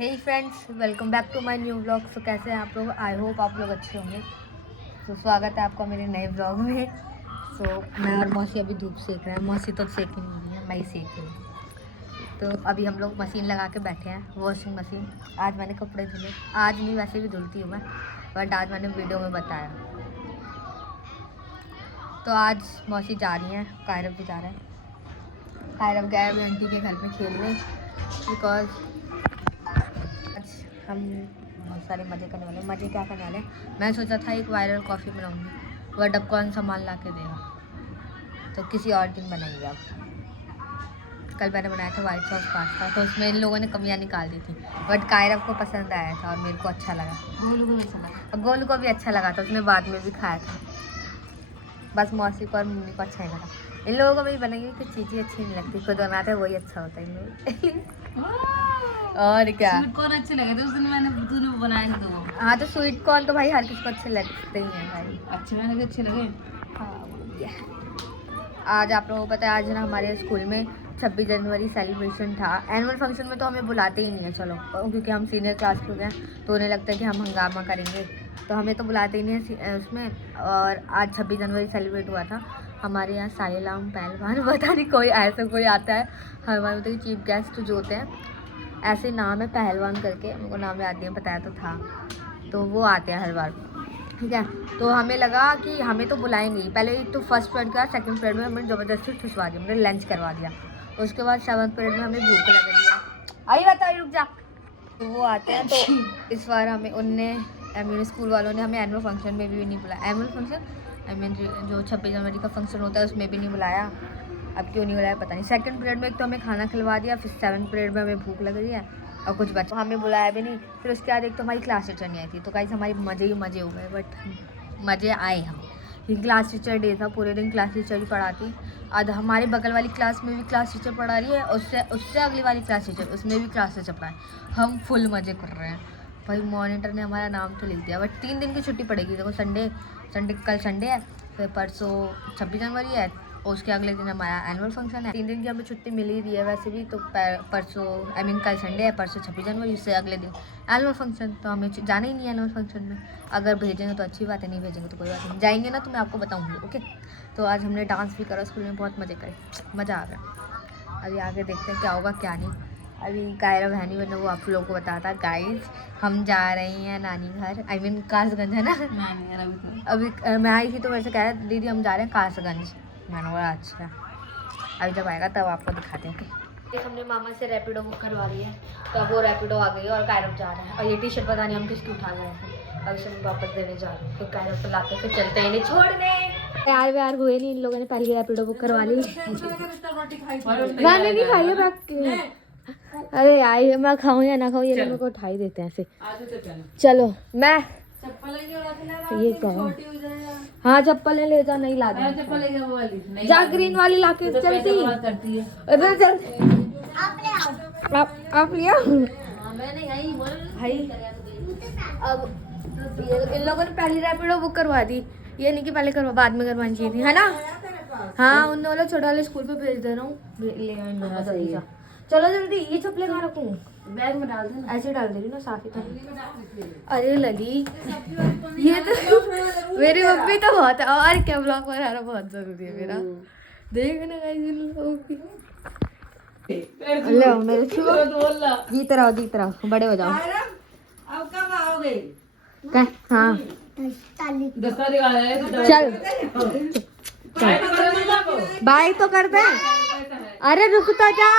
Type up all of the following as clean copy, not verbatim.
Hey friends, welcome back to my new vlog. तो कैसे हैं आप लोग? आई होप आप लोग अच्छे होंगे। तो स्वागत है आपका मेरे नए व्लॉग में। मैं और मौसी अभी धूप सेक रहे हैं। मौसी तो सेक ही नहीं रही है, मैं ही सेक रही हूँ। तो अभी हम लोग मशीन लगा के बैठे हैं, वॉशिंग मशीन। आज मैंने कपड़े धुले, आज नहीं वैसे भी धुलती हूँ मैं, बट आज मैंने वीडियो में बताया। तो आज मौसी जा रही हैं, कायरव भी जा रहा है। कायरव गया है आंटी के घर में खेलने, बिकॉज हम बहुत सारे मज़े करने वाले। मज़े क्या करने वाले? मैं सोचा था एक वायरल कॉफ़ी बनाऊंगी, बट अब कौन सामान ला के देगा, तो किसी और दिन बनाएंगे। अब कल मैंने बनाया था वाइट सॉस पास्ता, तो उसमें इन लोगों ने कमियां निकाल दी थी, बट कायरव को पसंद आया था और मेरे को अच्छा लगा। गोलू को भी अच्छा लगा, और गोलू को भी अच्छा लगा था, उसने बाद में भी खाया था। बस मौसी को और मम्मी को अच्छा ही लगा। इन लोगों को भी बनाएंगे कि चीज़ें अच्छी नहीं लगती, खुद बनाते वही अच्छा होता है इन लोग। और क्या, स्वीट कॉर्न अच्छे लगे थे उस दिन, मैंने तूने बनाए थे तो। हाँ, तो स्वीट कॉर्न तो भाई हर किसी को अच्छे लगते ही हैं भाई। अच्छे मैंने अच्छे लगे। हाँ, आज आप लोगों को पता है, आज ना हमारे स्कूल में 26 जनवरी सेलिब्रेशन था। एनुअल फंक्शन में तो हमें बुलाते ही नहीं है, चलो, क्योंकि हम सीनियर क्लास के हो गए हैं, तो उन्हें लगता है कि हम हंगामा करेंगे, तो हमें तो बुलाते ही नहीं है उसमें। और आज 26 जनवरी सेलिब्रेट हुआ था हमारे यहाँ। साहिलाम पहलवान, पता नहीं कोई ऐसा कोई आता है हमारे, मतलब चीफ गेस्ट जो होते हैं, ऐसे नाम है पहलवान करके, उनको नाम याद नहीं बताया तो था, तो वो आते हैं हर बार, ठीक है। तो हमें लगा कि हमें तो बुलाएंगे ही। पहले तो फर्स्ट पीरियड का, सेकंड पीरियड में हमें ज़बरदस्ती खिंचवा दिया, हमने लंच करवा दिया। उसके बाद सेवन्थ पीरियड में हमें भूख लग रही है, आई बताओ, रुक जा। तो वो आते हैं, तो इस बार हमें उनने, आई मीन स्कूल वालों ने हमें एनुअल फंक्शन में भी नहीं बुलाया। एनुअल फंक्शन, आई मीन जो 26 जनवरी का फंक्शन होता है उसमें भी नहीं बुलाया। अब क्यों नहीं बुलाया पता नहीं। सेकंड पीरियड में एक तो हमें खाना खिलवा दिया, फिर सेवन्थ पीरियड में हमें भूख लग रही है और कुछ बच्चों हमें बुलाया भी नहीं। फिर उसके बाद एक तो हमारी क्लास टीचर नहीं आई थी, तो गाइस हमारी मज़े ही मज़े हो गए, बट मज़े आए हम। क्योंकि क्लास टीचर डे था, पूरे दिन क्लास टीचर ही पढ़ाती। आज हमारे बगल वाली क्लास में भी क्लास टीचर पढ़ा रही है, उससे उससे अगली वाली क्लास टीचर, उसमें भी क्लास टीचर पढ़ाए। हम फुल मज़े कर रहे हैं भाई। मॉनिटर ने हमारा नाम तो लिख दिया, बट 3 दिन की छुट्टी पड़ेगी। देखो संडे कल संडे है, फिर परसों 26 जनवरी है, और उसके अगले दिन हमारा एनुअल फंक्शन है। 3 दिन की हमें छुट्टी मिल ही रही है वैसे भी, तो परसों, आई मीन कल संडे है, परसों 26 जनवरी, उससे अगले दिन एनुअल फंक्शन, तो हमें जाना ही नहीं है एनुअल फंक्शन में। अगर भेजेंगे तो अच्छी बात है, नहीं भेजेंगे तो कोई बात नहीं। जाएंगे ना तो मैं आपको बताऊँगी, ओके। तो आज हमने डांस भी करा स्कूल में, बहुत मज़े करे, मज़ा आ गया। अभी आगे देखते हैं क्या होगा क्या नहीं। अभी कायरव है नहीं, वरना वो आप लोगों को बताता। गाइस, हम जा रहे हैं नानी घर, आई मीन कासगंज, है ना। अभी मैं आई थी तो वैसे कह रहा दीदी हम जा रहे हैं कासगंज। मैंने बोला अच्छा, अभी जब आएगा तब आपको दिखाते हैं, ओके। हमने मामा से रैपिडो बुक करवा ली है, तो अब वो रैपिडो आ गई है और कायरव जा रहा है। और ये टी शर्ट पता नहीं हम किसकी उठा गए थे, अब इसे वापस देने जा रहे हैं, तो कायरव को लाते फिर चलते हैं, नहीं छोड़ने। यार हुए नहीं, इन लोगों ने पहले रैपिडो बुक करवा ली। मैंने नहीं खाई है बैग। अरे यार, मैं खाऊं या ना खाऊं, ये मेरे को उठाई देते हैं ऐसे। चलो मैं ये कहो, हाँ चप्पल ले जा, नहीं ला दे जा, ग्रीन वाली ला के चलती है। आप लिया भाई। अब इन लोगों ने पहली रैपिडो बुक करवा दी, ये नहीं कि पहले करवा बाद में करवानी चाहिए थी, है ना। हाँ, उन वाले छोटे वाले स्कूल पे भेज दे रहा हूँ, ले इन लोगों का। चलो जल्दी, ये चप्पलें कहाँ रखूँ? बैग में डाल दे, ऐसे डाल दे रही ना, साथ ही तो। अरे लली, ये तो मेरी मम्मी तो बहुत है, और क्या ब्लॉग बनाना बहुत जरूरी है मेरा, देखना गाइस इन लोगों की। ले मेरे जीत रहो, बड़े हो जाओ। अब कब आओगे? हाँ चल, बाय तो कर दे। अरे रुक तो जा।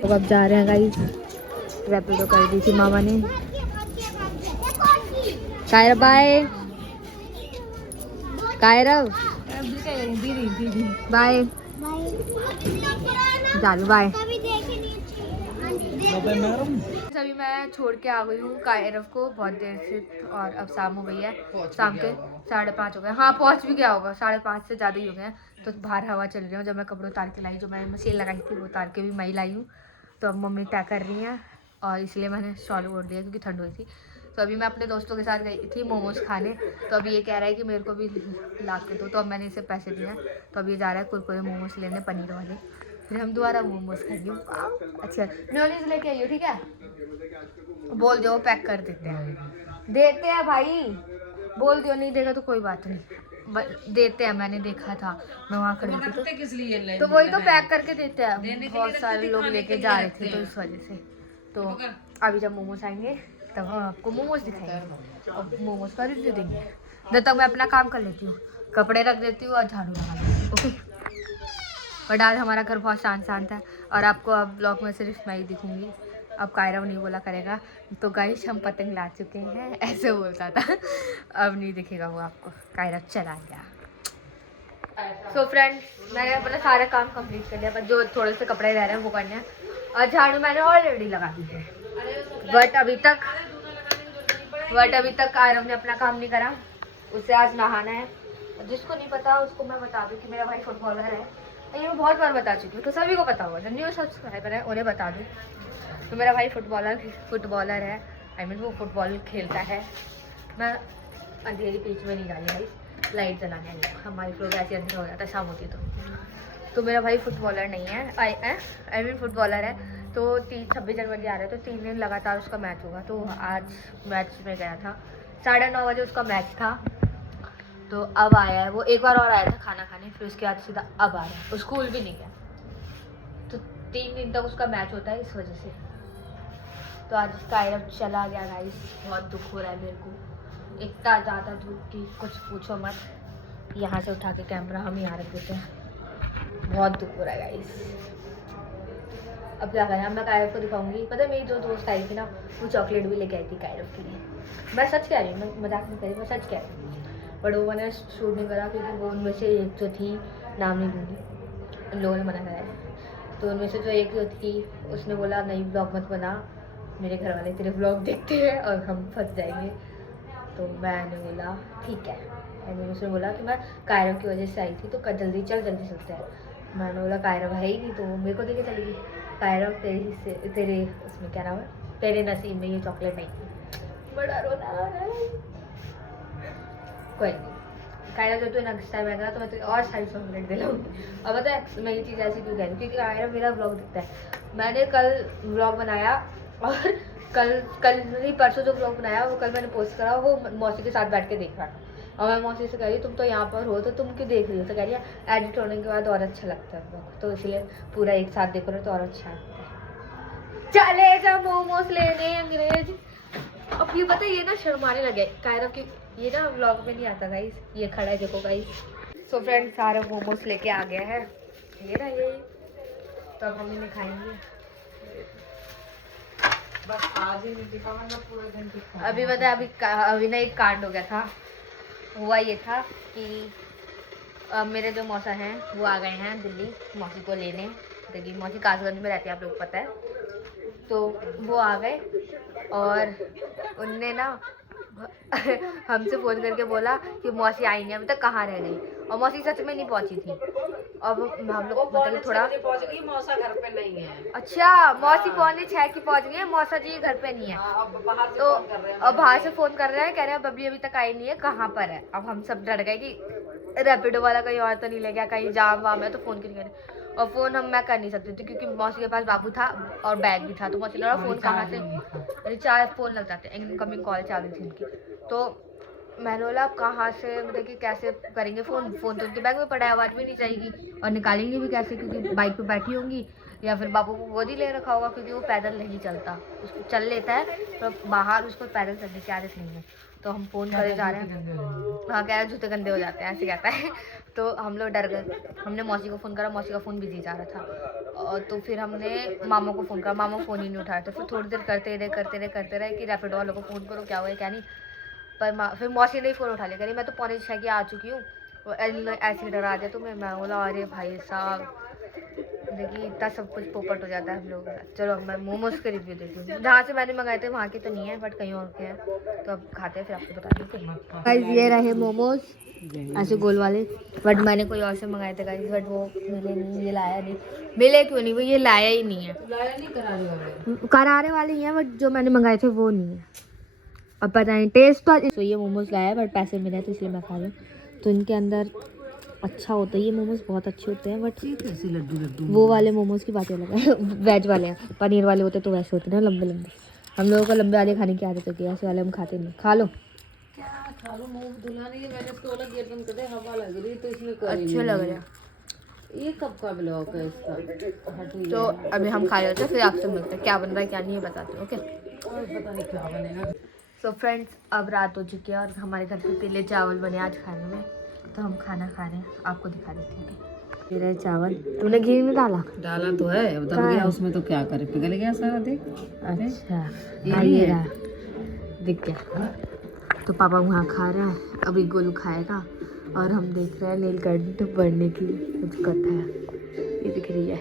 तो अब जा रहे हैं गाइस, रैपिडो कर दी थी मामा ने। कायरव बाय, कायरव बाय, जालू बाय। अभी मैं छोड़ के आ गई हूँ कायरव को बहुत देर से, और अब शाम हो गई है, शाम के 5:30 हो गए। हाँ, पहुँच भी गया होगा, 5:30 से ज़्यादा ही हो गए हैं। तो बाहर हवा चल रही है, जब मैं कपड़े उतार के लाई, जो मैंने मशीन लगाई थी वो उतार के भी मैं ही लाई हूँ। तो अब मम्मी तय कर रही हैं, और इसलिए मैंने शॉल ओढ़ दिया क्योंकि ठंड हुई थी। तो अभी मैं अपने दोस्तों के साथ गई थी मोमोज खाने, तो अभी ये कह रहा है कि मेरे को भी ला के दो, तो अब मैंने इसे पैसे दिए हैं। तो अभी ये जा रहा है कुरकुरे मोमोज लेने, पनीर वाले। फिर हम दोबारा मोमोज खाएंगे। अच्छा मेयोनीज लेके आइयो, ठीक है? बोल दो पैक कर देते हैं भाई, बोल दियो, नहीं देगा तो कोई बात नहीं, देते हैं। मैंने देखा था, मैं वहाँ खड़ी थी रखते किस लिए तो वही तो पैक करके देते हैं। देने के बहुत लिए सारे रखते थे, लोग खाने लेके के जा लिए रहे थे रखते तो हैं। इस वजह से। तो पकड़। अभी जब मोमोज आएंगे तब हम आपको मोमोज दिखाएंगे और मोमोज का रिव्यू देंगे। जब तक मैं अपना काम कर लेती हूँ, कपड़े रख देती हूँ और झाड़ू लगा देती हूँ, ओके? बट आज हमारा घर बहुत शांत शांत है और आपको अब ब्लॉग में सिर्फ मैं ही दिखूंगी। अब कायरव नहीं बोला करेगा। तो गाइस हम पतंग ला चुके हैं, ऐसे बोलता था। अब नहीं दिखेगा वो आपको, कायरव चला गया। सो फ्रेंड्स, मैंने अपना सारा काम कंप्लीट कर लिया, बस जो थोड़े से कपड़े रह रहे हैं वो करने हैं और झाड़ू मैंने ऑलरेडी लगा दी है। बट अभी तक कायरव ने अपना काम नहीं करा। उसे आज नहाना है। जिसको नहीं पता उसको मैं बता दूं कि मेरा भाई फुटबॉलर है। ये मैं बहुत बार बता चुकी हूँ, तो सभी को पता होगा, जो न्यू सब्सक्राइबर है उन्हें बता दूँ। तो मेरा भाई फुटबॉलर है, आई मीन वो फुटबॉल खेलता है। मैं अंधेरी बीच में नहीं डाली भाई, लाइट जलाने आई हूँ। हमारी फ्लोर ऐसे अंधेरा हो जाता है शाम होती तो मेरा भाई फुटबॉलर नहीं है, आई मीन फुटबॉलर है। तो 26 जनवरी आ रहा है, तो 3 दिन लगातार उसका मैच होगा। तो आज मैच में गया था, 9:30 बजे उसका मैच था। तो अब आया है वो, एक बार और आया था खाना खाने, फिर उसके बाद सीधा अब आ रहा है। वो स्कूल भी नहीं गया, तो 3 दिन तक उसका मैच होता है इस वजह से। तो आज कायरव चला गया गाइस, बहुत दुख हो रहा है मेरे को, इतना ज़्यादा दुख कि कुछ पूछो मत। यहाँ से उठा के कैमरा हम यहाँ रख देते हैं, बहुत दुख हो रहा है गाइस। अब क्या करें, मैं कायरव को दिखाऊंगी। पता है मेरी जो दोस्त आई थी ना, वो चॉकलेट भी लेके आई थी कायरव के लिए। मैं सच कह रही हूँ, मैं मजाक नहीं कर रही, मैं सच कह रही हूँ। बट वो मैंने शूट नहीं करा क्योंकि वो उनमें से एक जो थी, नाम नहीं लूँगी, उन लोगों ने मना कराया। तो उनमें से जो एक जो थी उसने बोला नहीं ब्लॉग मत बना, मेरे घर वाले तेरे ब्लॉग देखते हैं और हम फंस जाएंगे। तो मैंने बोला ठीक है। मैंने उसने बोला कि मैं कायरव की वजह से आई थी, तो जल्दी चलते हैं। मैंने बोला कायरव है ही नहीं, तो वो मेरे को देके चली गई। कायरव तेरे उसमें क्या नाम है, तेरे नसीब में ये चॉकलेट नहीं थी। बड़ा रोना आ रहा है। कोई नहीं, कायरव जब तू नेक्स्ट टाइम आएगा तो मैं तुझे और सारी चॉकलेट दिलाऊंगी। और पता है मैं ये चीज़ ऐसी क्यों कह रही हूँ, क्योंकि कायरव मेरा ब्लॉग दिखता है। मैंने कल ब्लॉग बनाया और कल नहीं परसों जो ब्लॉग बनाया वो कल मैंने पोस्ट करा, वो मौसी के साथ बैठ के देख रहा था। और मैं मौसी से कह रही तुम तो यहाँ पर हो तो तुम क्यों देख रही हो, तो कह रही है एडिट होने के बाद और अच्छा लगता है ब्लॉग, तो इसलिए पूरा एक साथ देखो तो और अच्छा लगता है। चले जा मोमोज लेने अंग्रेज। अब ये पता है ये ना शर्माने लगे कायरव की, ये ना व्लॉग में नहीं आता गाइस, ये खड़ा है देखो गाइस। सो फ्रेंड्स सारा मोमोज लेके आ गया है, ये ना ये, तो अब हम इन्हें खाएंगे। बस आज ही नहीं दिखा, वरना पूरे दिन दिखा। अभी पता है अभी ना एक कांड हो गया था। हुआ ये था कि मेरे जो मौसा हैं वो आ गए हैं दिल्ली मौसी को लेने। देखिए मौसी कासगंज में रहती है, आप लोग पता है। तो वो आ गए और उनने ना हमसे फ़ोन करके बोला कि मौसी आई नहीं, अभी तक कहाँ रह गई। और मौसी सच में नहीं पहुंची थी। अब हम लोग मतलब थोड़ा पहुंच गई, मौसा घर पे नहीं है। अच्छा मौसी 5:45 की पहुंच गई है, मौसा जी घर पे नहीं है। तो अब बाहर से फ़ोन कर रहे हैं, कह रहे हैं बबली अभी तक आई नहीं है, कहाँ पर है। अब हम सब डर गए कि रैपिडो वाला कहीं और तो नहीं ले गया, कहीं जाम वाम है, तो फ़ोन क्यों नहीं करे। और फ़ोन मैं कर नहीं सकती थी क्योंकि मौसी के पास बाबू था और बैग भी था। तो मौसी ने फ़ोन कहाँ से, रिचार्ज फ़ोन लग जाते, इनकमिंग कॉल चालू थी उनकी। तो मैंने बोला अब कहाँ से, मतलब कि कैसे करेंगे फ़ोन तो उनके बैग में पड़ा है, आवाज़ भी नहीं जाएगी और निकालेंगे भी कैसे, क्योंकि बाइक पे बैठी होंगी या फिर बाबू को गोदी ले रखा होगा, क्योंकि वो पैदल नहीं चलता, उसको चल लेता है तो बाहर उसको पैदल चलने की आदत नहीं है। तो हम फ़ोन करे जा रहे हैं, हाँ कह रहे जूते गंदे हो जाते हैं ऐसे कहता है। तो हम लोग डर गए, हमने मौसी को फ़ोन करा, मौसी का फ़ोन बिजी जा रहा था। और तो फिर हमने मामा को फ़ोन करा, मामा फ़ोन ही नहीं उठाया। तो फिर थोड़ी देर करते रहे कि रैपिडो वालों को फ़ोन करो क्या हुआ है क्या नहीं। पर फिर मौसी ने फ़ोन उठा लिया, कह रही मैं तो 5:45 की आ चुकी हूँ, ऐसे डरा दिया तुम्हें। मैं बोला अरे भाई साहब देखिए इतना सब कुछ पोपट हो जाता है हम लोग। चलो मैं मोमोज के रिव्यू देती हूँ, जहाँ से मैंने मंगाए थे वहाँ के तो नहीं है बट कहीं और के हैं, तो अब खाते हैं फिर आपको बता देते। गाइस ये रहे मोमोज ऐसे गोल वाले, बट मैंने कोई और से मंगाए थे गाइस, बट वो मिले नहीं, ये लाया नहीं। मिले क्यों नहीं, वो ये लाया ही नहीं है, करारे वाले ही हैं बट जो मैंने मंगाए थे वो नहीं है। अब पता नहीं टेस्ट तो ये मोमोज लाया है बट पैसे मिले तो इसलिए मैं खा लूँ। तो इनके अंदर अच्छा होता है ये मोमोज, बहुत अच्छे होते हैं, बट ऐसे लड्डू लड्डू वो वाले मोमोज की बात अलग है। वेज वाले हैं, पनीर वाले होते तो वैसे होते ना लंबे लंबे। हम लोगों को लंबे वाले खाने की आदत होती है, ऐसे वाले हम खाते नहीं। खा लो, क्या खा लो, मुंह धुला नहीं है मैंने, तो वाला गेट बंद कर दे, हवा लग रही है तो इसमें कर ही अच्छे नहीं लग है। रहे हैं। ये कब का ब्लॉग है इसका? हट ही तो अभी हम खा लेते हैं, फिर आपसे मिलते हैं, क्या बन रहा है क्या नहीं है बताते हैं, ओके। और पता नहीं क्या बनेगा। सो फ्रेंड्स, अब रात हो चुकी है और हमारे घर पे पीले चावल बने आज खाने में, तो हम खाना खा रहे हैं, आपको दिखा देते हैं। ये रहे चावल, तूने घी में डाला? डाला तो है, अब दब कहाँ गया है? उसमें तो क्या करे, पिघल गया सारा, देख। अच्छा, ये हाँ नहीं ये है। रहा, दिख गया। तो पापा वहाँ खा रहे हैं, अभी गोलू खाएगा और हम देख रहे हैं नीलकंठ बढ़ने की कुछ कथा है, ये दिख रही है।